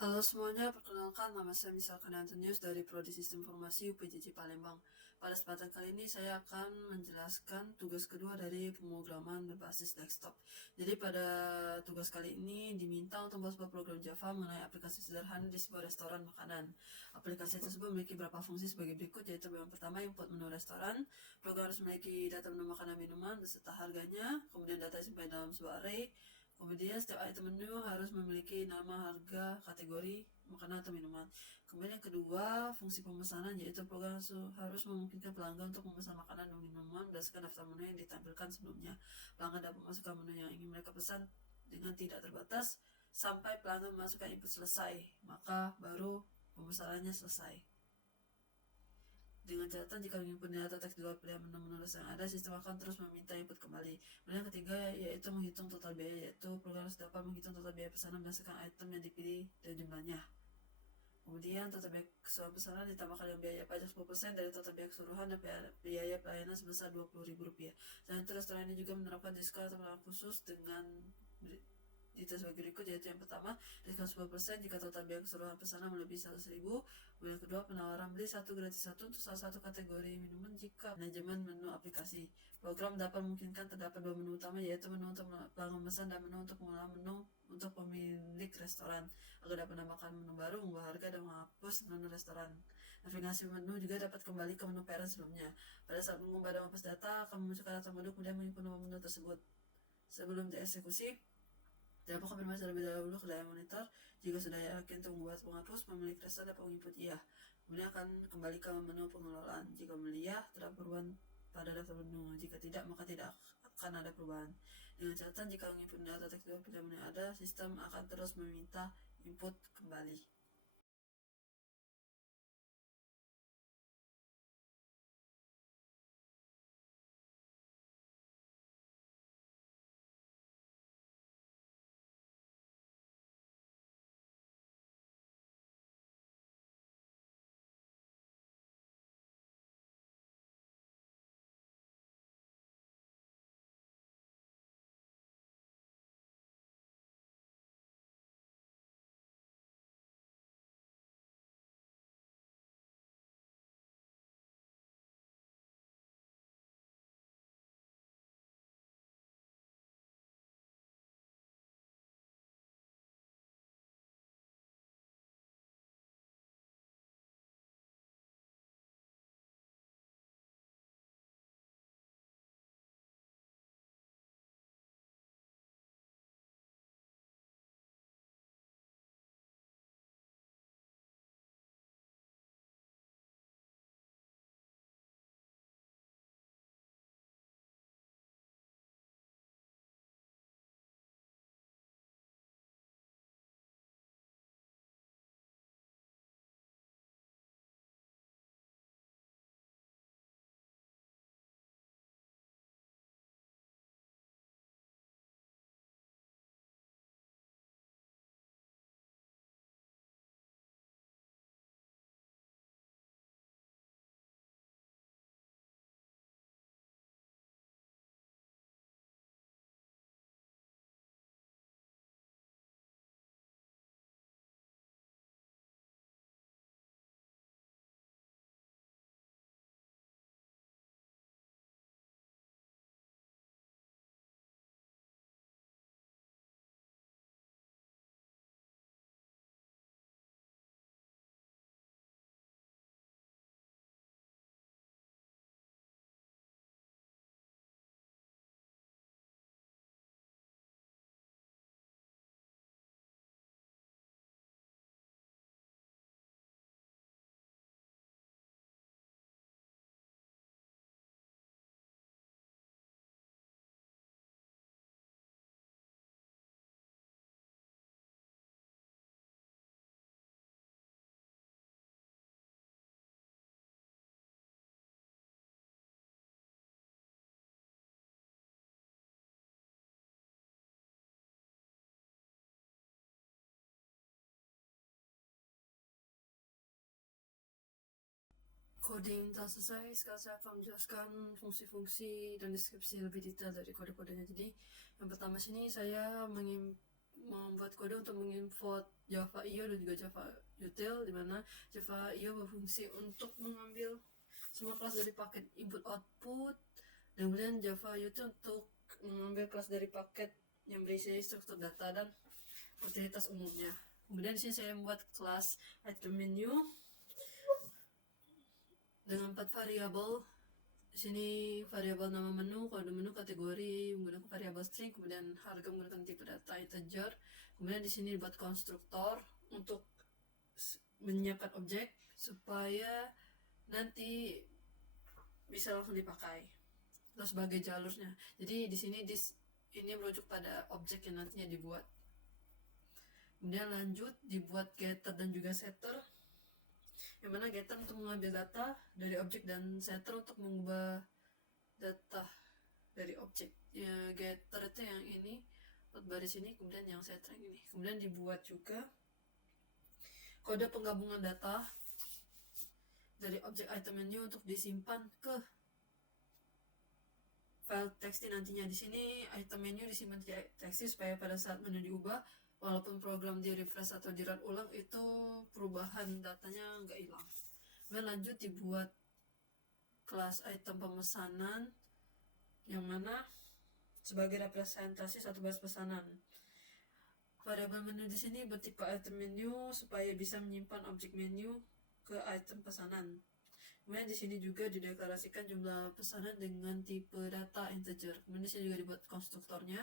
Halo semuanya, perkenalkan nama saya Misalkan Antonius dari Prodi Sistem Informasi UPJJ Palembang. Pada kesempatan kali ini saya akan menjelaskan tugas kedua dari pemrograman berbasis desktop. Jadi pada tugas kali ini diminta untuk membuat sebuah program Java mengenai aplikasi sederhana di sebuah restoran makanan. Aplikasi tersebut memiliki beberapa fungsi sebagai berikut, yaitu yang pertama input menu restoran. Program harus memiliki data menu makanan minuman beserta harganya, kemudian data disimpan dalam sebuah array. Kemudian setiap item menu harus memiliki nama, harga, kategori, makanan atau minuman. Kemudian yang kedua, fungsi pemesanan, yaitu program harus memungkinkan pelanggan untuk memesan makanan dan minuman berdasarkan daftar menu yang ditampilkan sebelumnya. Pelanggan dapat memasukkan menu yang ingin mereka pesan dengan tidak terbatas sampai pelanggan memasukkan input selesai, maka baru pemesanannya selesai. Dengan catatan jika input data teks di luar pilihan menu-menu yang ada, sistem akan terus meminta input kembali. Kemudian yang ketiga yaitu menghitung total biaya, yaitu program harus dapat menghitung total biaya pesanan berdasarkan item yang dipilih dan jumlahnya. Kemudian total biaya keseluruhan pesanan ditambahkan dengan biaya pajak 10% dari total biaya keseluruhan dan biaya pelayanan sebesar Rp20.000. Selain itu, restoran ini juga menerapkan diskon atau penawaran khusus dengan detail sebagai berikut, yaitu yang pertama, diskon 10% jika total biaya keseluruhan pesanan melebihi 100.000. Kemudian yang kedua, penawaran beli satu gratis satu untuk salah satu kategori minuman jika manajemen menu aplikasi. Program dapat memungkinkan terdapat dua menu utama, yaitu menu untuk pelanggan memesan dan menu untuk pengelola menu untuk pemilik restoran, agar dapat menambahkan menu baru, mengubah harga, dan menghapus menu restoran. Navigasi menu juga dapat kembali ke menu parent sebelumnya. Pada saat mengubah dan menghapus data, akan memunculkan daftar menu kemudian menyimpan nomor menu tersebut. Sebelum dieksekusi, dapat konfirmasi terlebih dahulu ke layar monitor. Jika sudah yakin untuk membuat penghapus, pemilik restoran dapat menginput iya. Kemudian akan kembali ke menu pengelolaan. Jika iya, terdapat perubahan pada daftar menu. Jika tidak, maka tidak akan ada perubahan. Dengan catatan jika menginput data teks di pilihan menu yang ada, sistem akan terus meminta input kembali. Coding telah selesai. Sekarang saya akan menjelaskan fungsi-fungsi dan deskripsi lebih detail dari kode-kodenya. Jadi yang pertama sini saya membuat kode untuk mengimport Java IO dan juga Java Util, di mana Java IO berfungsi untuk mengambil semua kelas dari paket input output, dan kemudian Java Util untuk mengambil kelas dari paket yang berisi struktur data dan utilitas umumnya. Kemudian di sini saya membuat kelas item menu dengan 4 variabel. Di sini variabel nama menu, kode menu, kategori menggunakan variabel string, kemudian harga menggunakan tipe data integer. Kemudian di sini buat konstruktor untuk menyiapkan objek supaya nanti bisa langsung dipakai. Terus sebagai jalurnya. Jadi di sini ini merujuk pada objek yang nantinya dibuat. Kemudian lanjut dibuat getter dan juga setter, yang mana getter untuk mengambil data dari objek dan setter untuk mengubah data dari objek. Ya, getter itu yang ini, baris ini, kemudian yang setter yang ini. Kemudian dibuat juga kode penggabungan data dari objek item menu untuk disimpan ke file text nantinya. Di sini item menu disimpan di text supaya pada saat menu diubah, walaupun program di refresh atau di run ulang, itu perubahan datanya nggak hilang. Kemudian lanjut dibuat kelas item pemesanan, yang mana sebagai representasi satu baris pesanan. Variabel menu di sini bertipe item menu supaya bisa menyimpan objek menu ke item pesanan. Kemudian di sini juga dideklarasikan jumlah pesanan dengan tipe data integer. Kemudian di sini juga dibuat konstruktornya.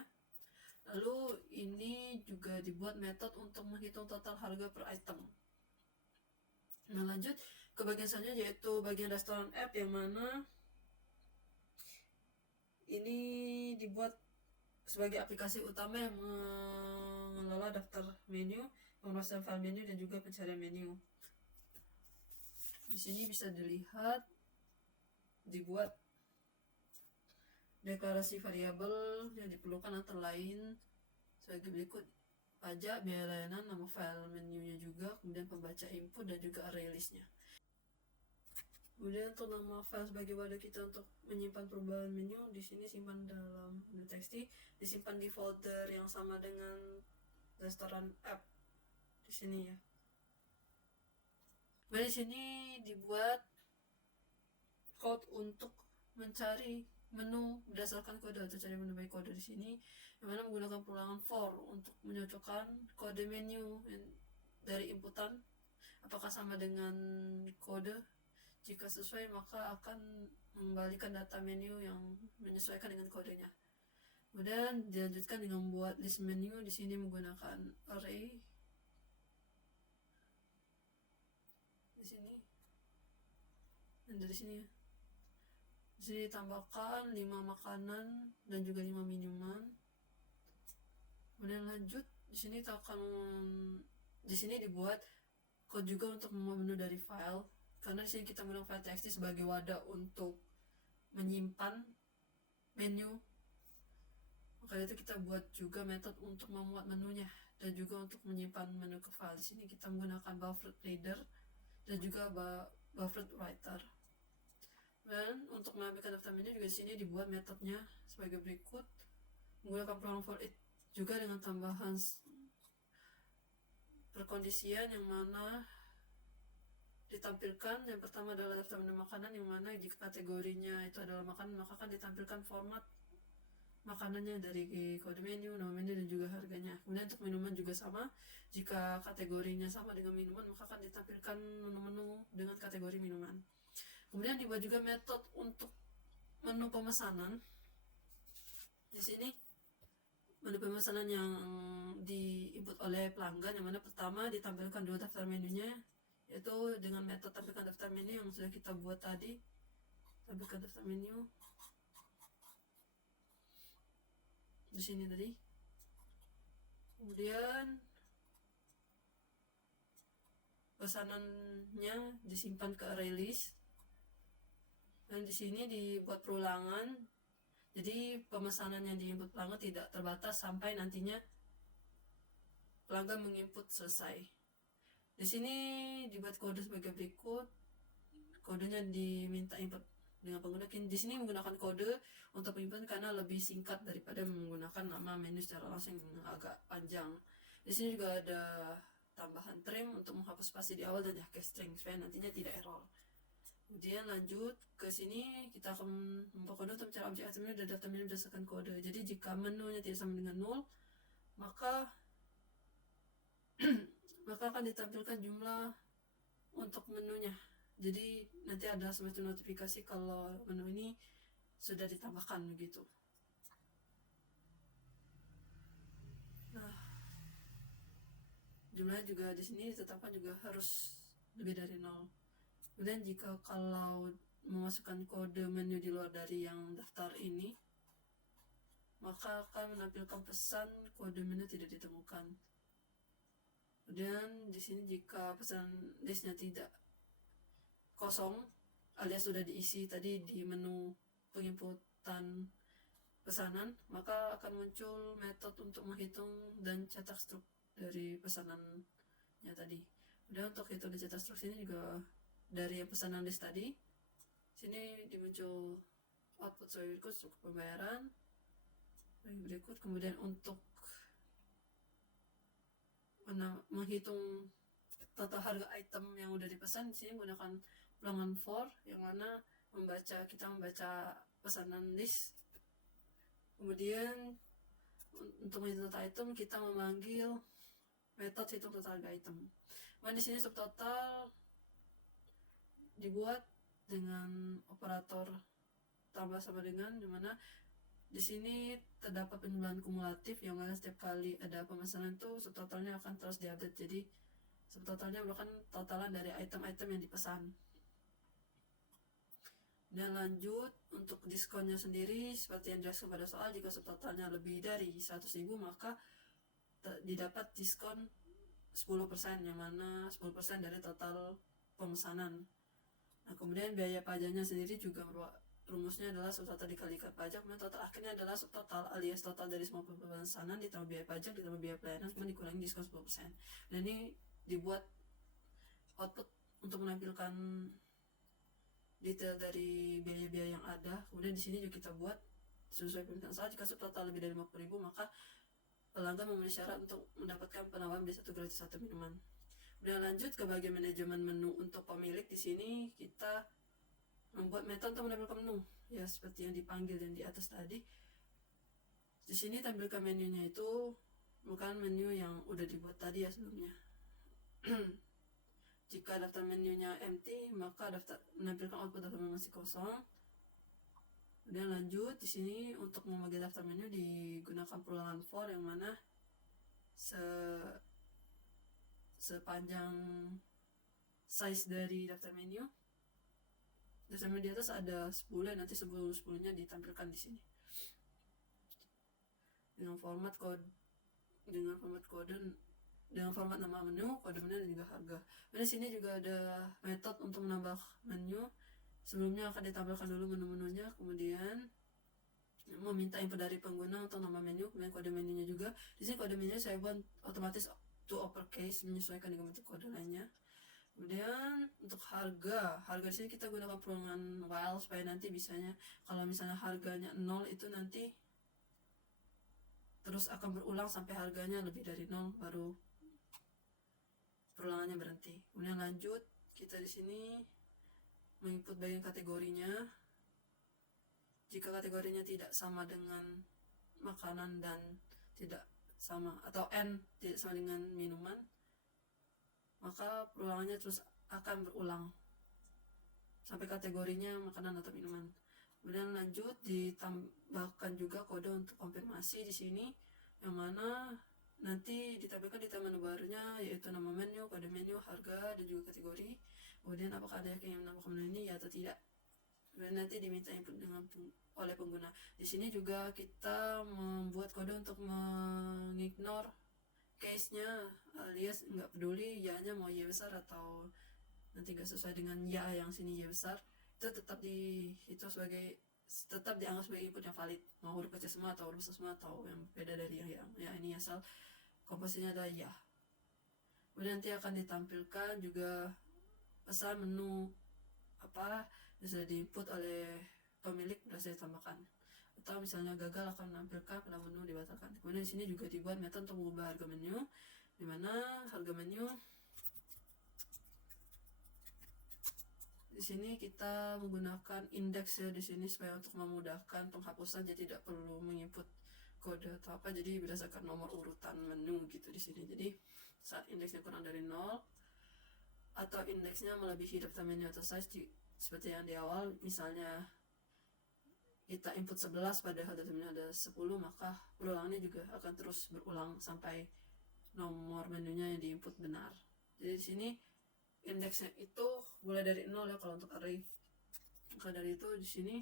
Lalu ini juga dibuat metode untuk menghitung total harga per item. Nah, lanjut ke bagian selanjutnya, yaitu bagian restoran app, yang mana ini dibuat sebagai aplikasi utama yang mengelola daftar menu, pemrosesan file menu, dan juga pencarian menu. Di sini bisa dilihat dibuat deklarasi variabel yang diperlukan antara lain sebagai berikut: pajak, biaya layanan, nama file menunya juga, kemudian pembaca input, dan juga array listnya. Kemudian untuk nama file sebagai wadah kita untuk menyimpan perubahan menu, di sini simpan dalam menu txt, disimpan di folder yang sama dengan restoran app di sini ya. Kemudian di sini dibuat code untuk mencari menu berdasarkan kode atau cari menu by kode di sini, yang mana menggunakan pengulangan for untuk menyocokkan kode menu dari inputan apakah sama dengan kode. Jika sesuai, maka akan mengembalikan data menu yang menyesuaikan dengan kodenya. Kemudian dilanjutkan dengan membuat list menu. Di sini menggunakan array di sini, dan dari sini ya. Di sini ditambahkan 5 makanan dan juga 5 minuman. Kemudian lanjut di sini dibuat code juga untuk membuat menu dari file, karena di sini kita menggunakan file txt sebagai wadah untuk menyimpan menu. Maka itu kita buat juga metode untuk memuat menunya dan juga untuk menyimpan menu ke file. Di sini kita menggunakan buffered reader dan juga buffered writer. Dan untuk mengambilkan daftar menu juga di sini dibuat metodenya sebagai berikut, menggunakan program for it juga dengan tambahan perkondisian, yang mana ditampilkan yang pertama adalah daftar menu makanan, yang mana jika kategorinya itu adalah makanan, maka akan ditampilkan format makanannya dari kode menu, nama menu, dan juga harganya. Kemudian untuk minuman juga sama, jika kategorinya sama dengan minuman, maka akan ditampilkan menu-menu dengan kategori minuman. Kemudian dibuat juga metode untuk menu pemesanan. Di sini menu pemesanan yang diinput oleh pelanggan, yang mana pertama ditampilkan dua daftar menunya, yaitu dengan metode tampilkan daftar menu yang sudah kita buat tadi. Tampilkan daftar menu di sini tadi. Kemudian pesanannya disimpan ke array list, dan di sini dibuat perulangan. Jadi pemesanan yang diinput pelanggan tidak terbatas sampai nantinya pelanggan menginput selesai. Di sini dibuat kode sebagai berikut. Kodenya diminta input dengan pengguna. Di sini menggunakan kode untuk input karena lebih singkat daripada menggunakan nama menu secara langsung yang agak panjang. Di sini juga ada spasi di awal dan dihapus string supaya nantinya tidak error. Kemudian lanjut ke sini, kita akan membuat kode untuk mencari objek item menu dan daftar menu berdasarkan kode. Jadi jika menunya tidak sama dengan 0, maka maka akan ditampilkan jumlah untuk menunya. Jadi nanti ada semacam notifikasi kalau menu ini sudah ditambahkan begitu. Nah, jumlahnya juga di sini ditetapkan juga harus lebih dari 0. Kemudian jika kalau memasukkan kode menu di luar dari yang daftar ini, maka akan menampilkan pesan kode menu tidak ditemukan. Kemudian di sini jika pesan listnya tidak kosong alias sudah diisi tadi di menu penginputan pesanan, maka akan muncul metode untuk menghitung dan cetak struk dari pesanannya tadi. Kemudian untuk hitung dan cetak struk ini juga dari yang pesanan list tadi, sini dimuncul output sebagai berikut struk pembayaran berikut. Kemudian untuk menghitung total harga item yang udah dipesan, di sini menggunakan ulangan for yang mana kita membaca pesanan list. Kemudian untuk menghitung total item kita memanggil metode hitung total harga item. Kemudian di sini subtotal dibuat dengan operator tambah sama dengan, dimana di sini terdapat penjumlahan kumulatif yang mana setiap kali ada pemesanan itu subtotalnya akan terus diupdate. Jadi subtotalnya merupakan totalan dari item-item yang dipesan. Dan lanjut untuk diskonnya sendiri, seperti yang jelas pada soal, jika subtotalnya lebih dari 100.000 maka didapat diskon 10%, yang mana 10% dari total pemesanan. Nah, kemudian biaya pajaknya sendiri juga rumusnya adalah subtotal dikalikan pajak, kemudian total akhirnya adalah subtotal alias total dari semua pemesanan ditambah biaya pajak ditambah biaya pelayanan kemudian dikurangi diskon 10%. Dan ini dibuat output untuk menampilkan detail dari biaya-biaya yang ada. Kemudian di sini juga kita buat sesuai permintaan saat, jika subtotal lebih dari 50.000 maka pelanggan memenuhi syarat untuk mendapatkan penawaran beli 1 gratis 1 minuman. Kemudian lanjut ke bagian manajemen menu untuk pemilik. Di sini kita membuat metode untuk menampilkan menu ya seperti yang dipanggil dan di atas tadi. Di sini tampilkan menunya itu bukan menu yang udah dibuat tadi ya sebelumnya. Jika daftar menunya empty, maka menampilkan output daftar menu masih kosong. Kemudian lanjut di sini untuk membagi daftar menu digunakan perulangan for yang mana sepanjang size dari daftar menu. Daftar menu di atas ada 10, nanti 10-10-nya ditampilkan di sini. Dengan format nama menu, kode menu dan juga harga. Dan di sini juga ada metode untuk menambah menu. Sebelumnya akan ditampilkan dulu menu-menunya, kemudian meminta input dari pengguna untuk nama menu, kemudian kode menunya juga. Di sini kode menunya saya buat otomatis to uppercase menyesuaikan dengan bentuk kode lainnya. Kemudian untuk harga di sini kita gunakan perulangan while supaya nanti kalau misalnya harganya 0 itu nanti terus akan berulang sampai harganya lebih dari 0 baru perulangannya berhenti. Kemudian lanjut kita di sini menginput bagian kategorinya. Jika kategorinya tidak sama dengan makanan dan tidak sama atau N tidak sama dengan minuman, maka perulangannya terus akan berulang sampai kategorinya makanan atau minuman. Kemudian lanjut ditambahkan juga kode untuk konfirmasi di sini, yang mana nanti ditampilkan di menu barunya yaitu nama menu, kode menu, harga dan juga kategori. Kemudian apakah ada yang menambahkan menu ini ya atau tidak. Kemudian nanti diminta input oleh pengguna. Di sini juga kita membuat kode untuk mengignore case-nya alias nggak peduli ya-nya mau ya besar atau nanti nggak sesuai dengan ya yang sini ya besar, itu tetap dianggap sebagai input yang valid, mau huruf kecil semua atau huruf besar semua atau yang beda dari yang ya ini asal komposisinya ada ya. Kemudian nanti akan ditampilkan juga pesan menu apa yang sudah diinput oleh pemilik sudah saya tambahkan, atau misalnya gagal akan menampilkan pada menu dibatalkan. Kemudian di sini juga dibuat metode untuk mengubah harga menu, di mana harga menu Di sini kita menggunakan indeks ya di sini supaya untuk memudahkan penghapusan, jadi tidak perlu menginput kode atau apa, jadi berdasarkan nomor urutan menu gitu di sini. Jadi saat indeksnya kurang dari 0 atau indeksnya melebihi daftar menu atau size seperti yang di awal, misalnya kita input 11 padahal daftar menu ada 10, maka perulangannya juga akan terus berulang sampai nomor menunya yang diinput benar. Jadi di sini indeksnya itu mulai dari 0 ya kalau untuk array. Maka dari itu di sini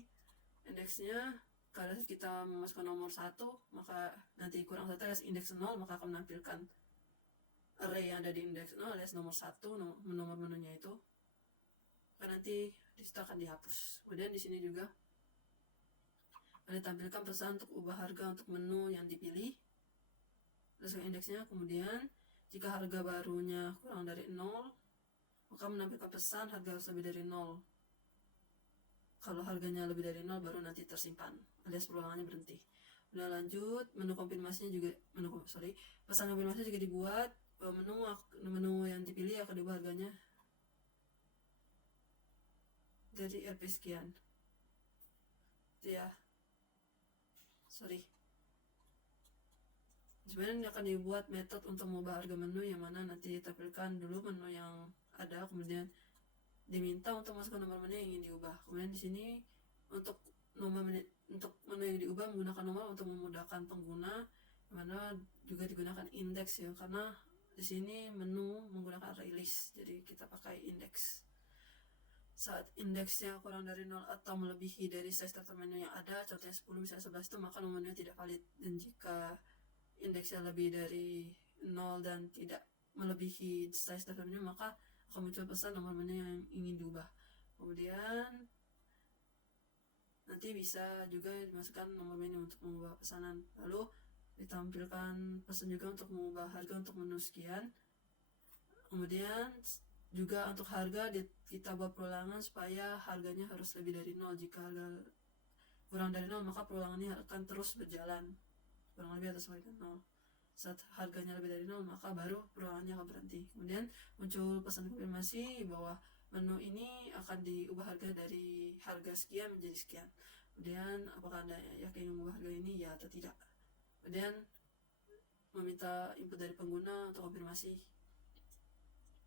indeksnya kalau kita memasukkan nomor 1, maka nanti kurang 1 alias indeks 0, maka akan menampilkan array yang ada di indeks 0 alias nomor 1, nomor menunya itu. Maka nanti disitu akan dihapus. Kemudian di sini juga ada tampilkan pesan untuk ubah harga untuk menu yang dipilih berdasarkan indeksnya. Kemudian jika harga barunya kurang dari 0, maka menampilkan pesan harga harus lebih dari 0. Kalau harganya lebih dari 0 baru nanti tersimpan alias perulangannya berhenti. Udah lanjut, menu konfirmasinya juga pesan konfirmasi juga dibuat. Menu yang dipilih akan diubah harganya dari Rp sekian. Itu ya. Sebenarnya akan dibuat metode untuk mengubah harga menu yang mana nanti ditampilkan dulu menu yang ada, kemudian diminta untuk masukkan nomor menu yang ingin diubah. Kemudian di sini untuk menu yang diubah menggunakan nomor untuk memudahkan pengguna, mana juga digunakan indeks ya, karena di sini menu menggunakan array list, jadi kita pakai indeks. Saat indeksnya kurang dari 0 atau melebihi dari size daftar menu yang ada, contohnya 10 misalnya 11 itu, maka nomor menu tidak valid. Dan jika indeksnya lebih dari 0 dan tidak melebihi size daftar menu, maka akan muncul pesan nomor menu yang ingin diubah. Kemudian nanti bisa juga dimasukkan nomor menu untuk mengubah pesanan. Lalu ditampilkan pesan juga untuk mengubah harga untuk menu sekian. Kemudian juga untuk harga kita buat perulangan supaya harganya harus lebih dari 0. Jika harga kurang dari 0, maka perulangannya akan terus berjalan kurang lebih atau sama dengan 0. Saat harganya lebih dari 0, maka baru perulangannya akan berhenti. Kemudian muncul pesan konfirmasi bahwa menu ini akan diubah harga dari harga sekian menjadi sekian. Kemudian apakah Anda yakin mengubah harga ini, ya atau tidak. Kemudian meminta input dari pengguna untuk konfirmasi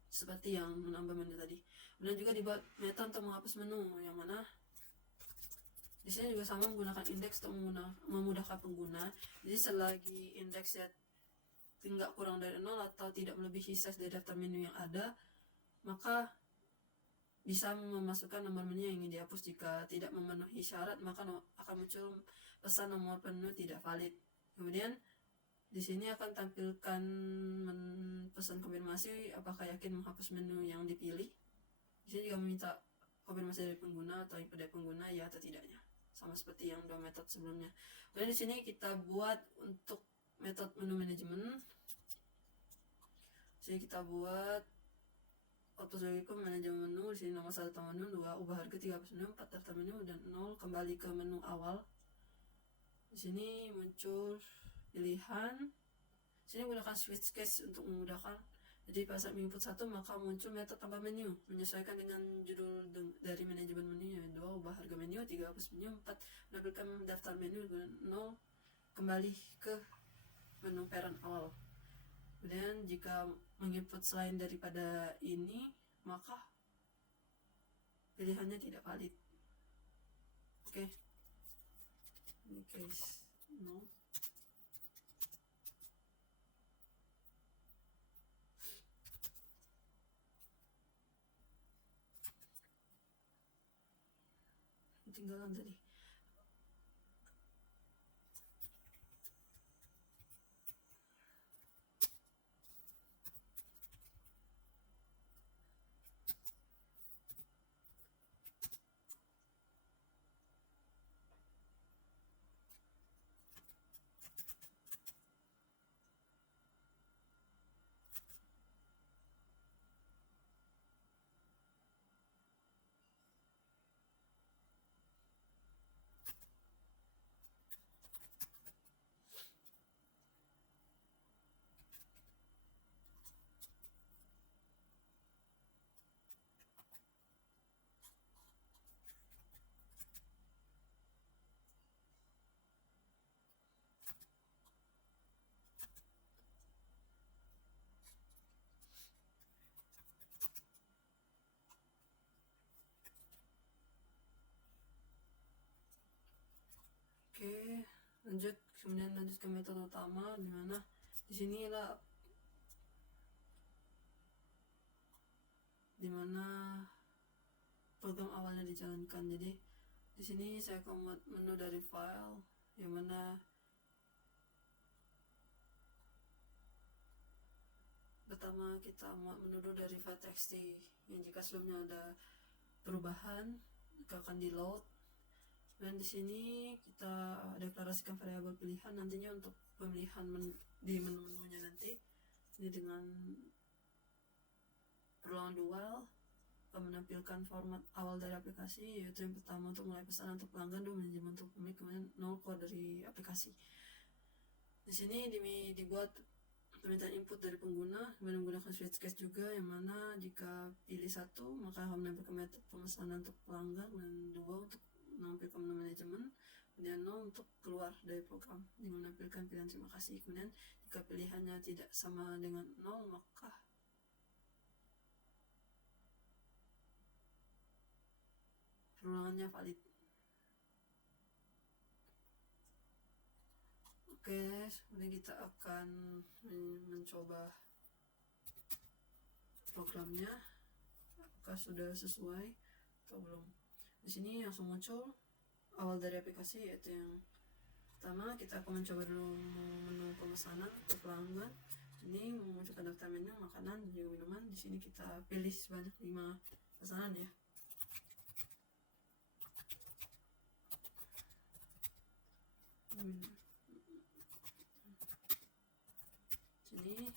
seperti yang menambah menu tadi. Kemudian juga dibuat metode untuk menghapus menu, yang mana di sini juga sama menggunakan indeks untuk memudahkan pengguna. Jadi selagi indeksnya tidak kurang dari 0 atau tidak melebihi size dari daftar menu yang ada, maka bisa memasukkan nomor menu yang ingin dihapus. Jika tidak memenuhi syarat, maka akan muncul pesan nomor menu tidak valid. Kemudian di sini akan tampilkan pesan konfirmasi apakah yakin menghapus menu yang dipilih. Di sini juga meminta konfirmasi dari pengguna atau input dari pengguna, ya atau tidaknya, sama seperti yang dua metode sebelumnya. Kemudian di sini kita buat untuk metode menu manajemen. Jadi kita buat autosogicum manajemen menu. Di sini nomor 1 daftar menu, 2 ubah harga, 3 hapus menu, 4 daftar menu, dan 0 kembali ke menu awal. Di sini muncul pilihan. Di sini menggunakan switch case untuk memudahkan. Jadi pada saat menginput 1, maka muncul metode tambah menu menyesuaikan dengan judul dari manajemen menunya. 2 ubah harga menu, 3 hapus menu, 4 menampilkan daftar menu, 0 kembali ke menu parent awal. Kemudian jika menginput selain daripada ini, maka pilihannya tidak valid. Oke. Ini case no. Ketinggalan tadi. Kemudian lanjut ke metode utama, dimana dimana program awalnya dijalankan. Jadi di sini saya akan membuat menu dari file, yang mana pertama kita membuat menu dulu dari file txt, yang jika sebelumnya ada perubahan maka akan di load. Dan di sini kita deklarasikan variabel pilihan nantinya untuk pemilihan di menu-menunya nanti. Ini dengan perulangan dual akan menampilkan format awal dari aplikasi, yaitu yang pertama untuk mulai pesanan untuk pelanggan, dan manajemen untuk pemilik, kemudian 0 keluar dari aplikasi. Di sini dibuat permintaan input dari pengguna, kemudian menggunakan switch case juga, yang mana jika pilih 1 maka akan menampilkan metode pemesanan untuk pelanggan, dan 2 untuk menampilkan menu manajemen, kemudian 0 untuk keluar dari program dengan menampilkan pilihan terima kasih. Kemudian jika pilihannya tidak sama dengan 0 maka perulangannya valid. Oke, kemudian kita akan mencoba programnya apakah sudah sesuai atau belum. Di sini langsung muncul awal dari aplikasi, yaitu yang pertama kita akan mencoba dulu menu pemesanan untuk pelanggan. Ini memunculkan daftar menu makanan dan juga minuman. Di sini kita pilih sebanyak 5 pesanan ya. Sini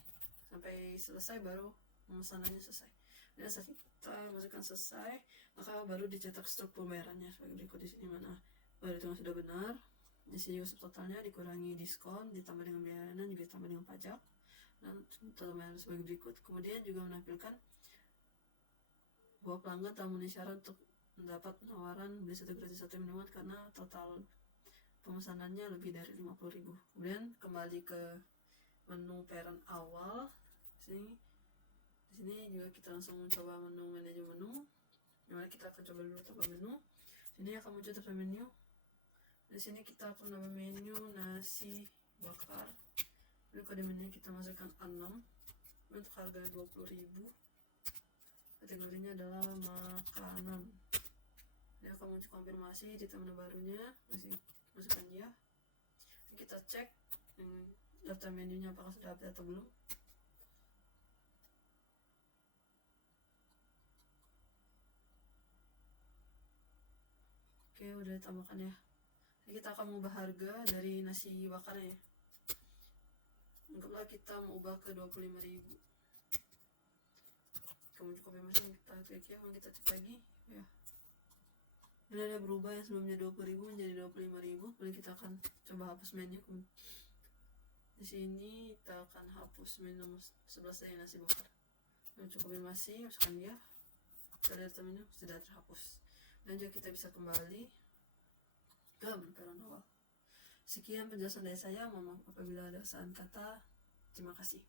sampai selesai baru pemesanannya selesai. Dan saat kita masukkan selesai, maka baru dicetak struktur pembayarannya sebagai berikut. Di sini mana perhitungan sudah benar. Di sini totalnya dikurangi diskon, ditambah dengan biaya layanan, juga ditambah dengan pajak, dan total bayar sebagai berikut. Kemudian juga menampilkan bahwa pelanggan telah memenuhi syarat untuk mendapat penawaran beli 1 gratis 1 minuman karena total pemesanannya lebih dari 50.000. Kemudian kembali ke menu parent awal. Di sini juga kita langsung mencoba menu manajer menu. Dimana kita akan coba dulu tambah menu. Sini akan muncul daftar menu. Di sini kita akan menambah menu nasi bakar. Lalu kode menu kita masukkan 6 untuk harga 20.000. Kategorinya adalah makanan. Ini akan muncul konfirmasi di menu barunya. Masukkan ya. Kita cek daftar menunya apakah sudah update atau belum. Oke, udah ditambahkan ya. Jadi kita akan mengubah harga dari nasi bakarnya ya. Anggaplah kita mau ubah ke 25.000. Kemudian konfirmasi, kita klik ya, kita cek lagi ya. Ini ada berubah yang sebelumnya 20.000 menjadi 25.000. Kemudian kita akan coba hapus menu. Di sini kita akan hapus menu nomor 11 dari nasi bakar. Untuk konfirmasi, masukkan ya. Kita lihat menu sudah terhapus. Dan juga kita bisa kembali ke menu parent awal. Sekian penjelasan dari saya. Mohon maaf apabila ada kesalahan kata. Terima kasih.